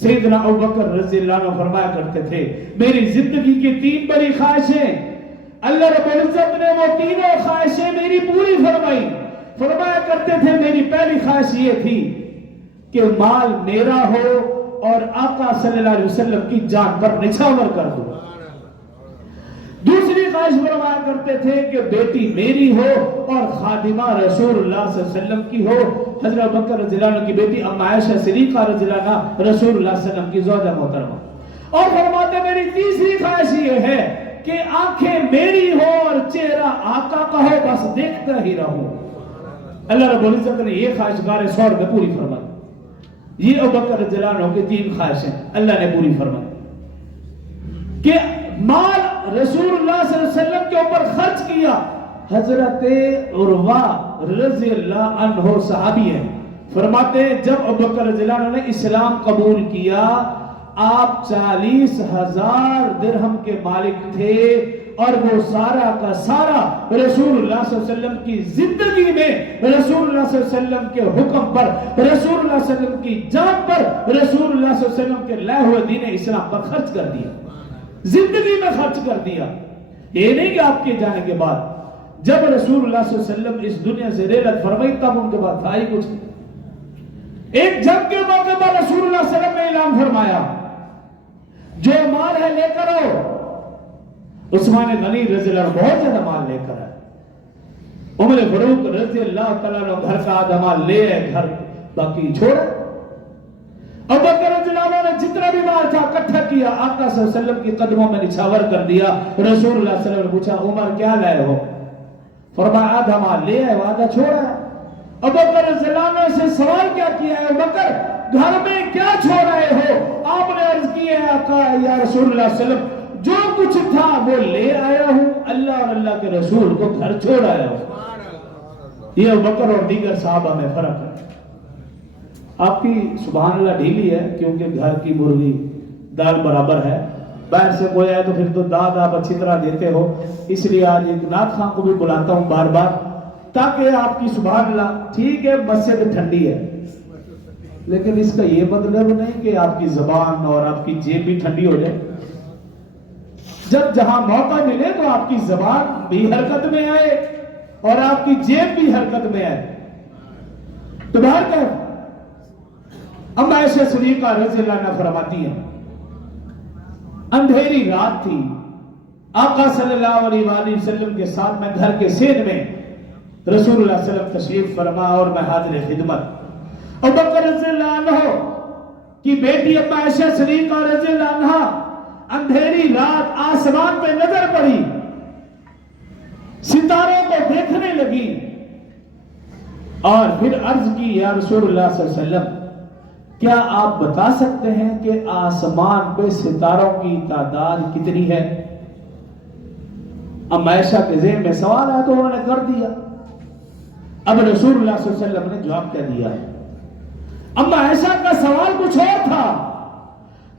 سیدنا ابوبکر رضی اللہ عنہ فرمایا کرتے تھے میری زندگی کی 3 بڑی خواہشیں، اللہ رب العزت نے وہ تینوں خواہشیں میری پوری فرمائی۔ فرمایا کرتے تھے میری پہلی خواہش یہ تھی کہ مال میرا ہو اور آقا صلی اللہ علیہ وسلم کی جان پر نچھاور کر دوں۔ دوسری خواہش فرمایا کرتے تھے کہ بیٹی میری ہو اور خادمہ رسول اللہ صلی اللہ علیہ وسلم کی ہو، حضرت ابوبکر رضی اللہ عنہ کی بیٹی ام عائشہ صدیقہ رضی اللہ عنہ رسول اللہ صلی اللہ علیہ وسلم کی زوجہ محترمہ۔ اور فرماتے میری تیسری خواہش یہ ہے کہ آنکھیں میری ہو اور چہرہ آقا کا ہو، بس دیکھتا ہی رہوں۔ اللہ رب العزت نے یہ خواہش غار ثور میں پوری فرمائی۔ یہ ابوبکر رضی اللہ عنہ کی 3 خواہشیں اللہ نے پوری فرمائی کہ مال رسول اللہ صلی اللہ علیہ وسلم کے اوپر خرچ کیا۔ حضرت عروہ رضی اللہ عنہ صحابی ہیں، فرماتے ہیں جب ابوبکر رضی اللہ عنہ نے اسلام قبول کیا آپ 40,000 درہم کے مالک تھے، اور وہ سارا کا سارا رسول اللہ صلی اللہ علیہ وسلم کی زندگی میں رسول اللہ صلی اللہ علیہ وسلم کے حکم پر، رسول اللہ صلی اللہ علیہ وسلم کی جان پر، رسول اللہ صلی اللہ علیہ وسلم کے لائے ہوئے دین اسلام پر خرچ کر دیا، زندگی میں خرچ کر دیا۔ یہ نہیں کہ آپ کے جانے کے بعد جب رسول اللہ صلی اللہ علیہ وسلم اس دنیا سے رحلت فرمائی تب ان کے بعد تھا ہی کچھ نہیں۔ ایک جنگ کے موقع پر رسول اللہ صلی اللہ علیہ وسلم نے اعلان فرمایا جو مال ہے لے کر آؤ۔ عثمان غنی رضی اللہ عنہ بہت زیادہ مال لے کر آئے، عمر فاروق رضی اللہ تعالیٰ عنہ گھر کا آدھا مال لے آئے، گھر باقی چھوڑا۔ ابوبکر رضی اللہ عنہ نے جتنا بھی مال تھا اکٹھا کیا، آقا صلی اللہ علیہ وسلم کی قدموں میں نچھاور کر دیا۔ رسول اللہ صلی اللہ علیہ وسلم نے پوچھا عمر کیا لائے ہو؟ فرمایا آدھا مال لے آئے آدھا چھوڑا ہے۔ ابوبکر رضی اللہ عنہ سے سوال کیا کیا ہے ابوبکر گھر میں کیا چھوڑ رہے ہو؟ آپ نے عرض کی ہے آقا یا رسول اللہ صلی اللہ علیہ وسلم جو کچھ تھا وہ لے آیا ہوں، اللہ اور اللہ کے رسول کو گھر چھوڑ آیا ہوں۔ یہ ابوبکر اور دیگر صحابہ میں فرق ہے۔ آپ کی سبحان اللہ ڈھیلی ہے کیونکہ گھر کی مرغی دال برابر ہے، باہر سے کوئی آئے تو پھر تو داد آپ اچھی طرح دیتے ہو، اس لیے آج ایک نعت خواں کو بھی بلاتا ہوں بار بار تاکہ آپ کی سبحان اللہ ٹھیک ہے مسجد ٹھنڈی ہے لیکن اس کا یہ مطلب نہیں کہ آپ کی زبان اور آپ کی جیب بھی ٹھنڈی ہو جائے۔ جب جہاں موقع ملے تو آپ کی زبان بھی حرکت میں آئے اور آپ کی جیب بھی حرکت میں آئے۔ تو باہر کیا ام عائشہ صدیقہ رضی اللہ عنہ فرماتی ہیں اندھیری رات تھی، آقا صلی اللہ علیہ وآلہ وسلم کے ساتھ میں گھر کے سین میں رسول اللہ صلی اللہ علیہ وسلم تشریف فرما اور میں حاضر خدمت۔ ابوبکر رضی اللہ عنہ کی بیٹی ام عائشہ صدیقہ رضی اللہ عنہ اندھیری رات آسمان پہ نظر پڑی، ستاروں کو دیکھنے لگی اور پھر عرض کی یا رسول اللہ صلی اللہ علیہ وسلم کیا آپ بتا سکتے ہیں کہ آسمان پہ ستاروں کی تعداد کتنی ہے؟ ام عائشہ کے ذہن میں سوال ہے تو انہوں نے کر دیا۔ اب رسول اللہ صلی اللہ علیہ وسلم نے جواب کیا دیا ہے؟ ام عائشہ کا سوال کچھ اور تھا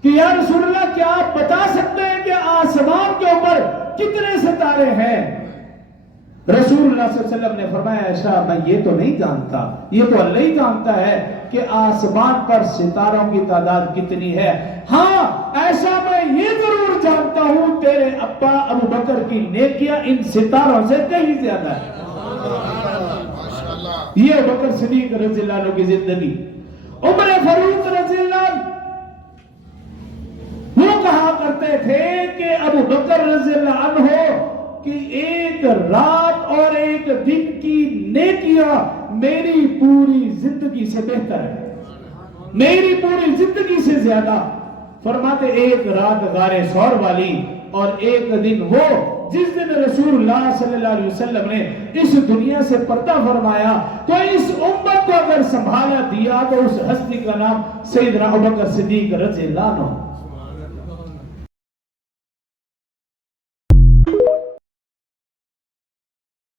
کہ یا رسول اللہ کیا آپ بتا سکتے ہیں کہ آسمان کے اوپر کتنے ستارے ہیں؟ رسول اللہ صلی اللہ علیہ وسلم نے فرمایا عائشہ میں یہ تو نہیں جانتا، یہ تو اللہ ہی جانتا ہے کہ آسمان پر ستاروں کی تعداد کتنی ہے، ہاں ایسا میں یہ ضرور جانتا ہوں تیرے ابا ابو بکر کی نیکیاں ان ستاروں سے کہیں زیادہ ہے۔ یہ ابو بکر صدیق رضی اللہ عنہ کی زندگی۔ عمر فاروق رضی اللہ عنہ وہ کہا کرتے تھے کہ ابو بکر رضی اللہ عنہ کہ ایک رات اور ایک دن کی نیکیاں میری پوری زندگی سے بہتر ہے، میری پوری زندگی سے زیادہ۔ فرماتے ایک رات غار ثور والی اور ایک دن وہ جس دن رسول اللہ صلی اللہ علیہ وسلم نے اس دنیا سے پردہ فرمایا، تو اس امت کو اگر سنبھالا دیا تو اس ہستی کا نام سیدنا ابوبکر صدیق رضی اللہ عنہ۔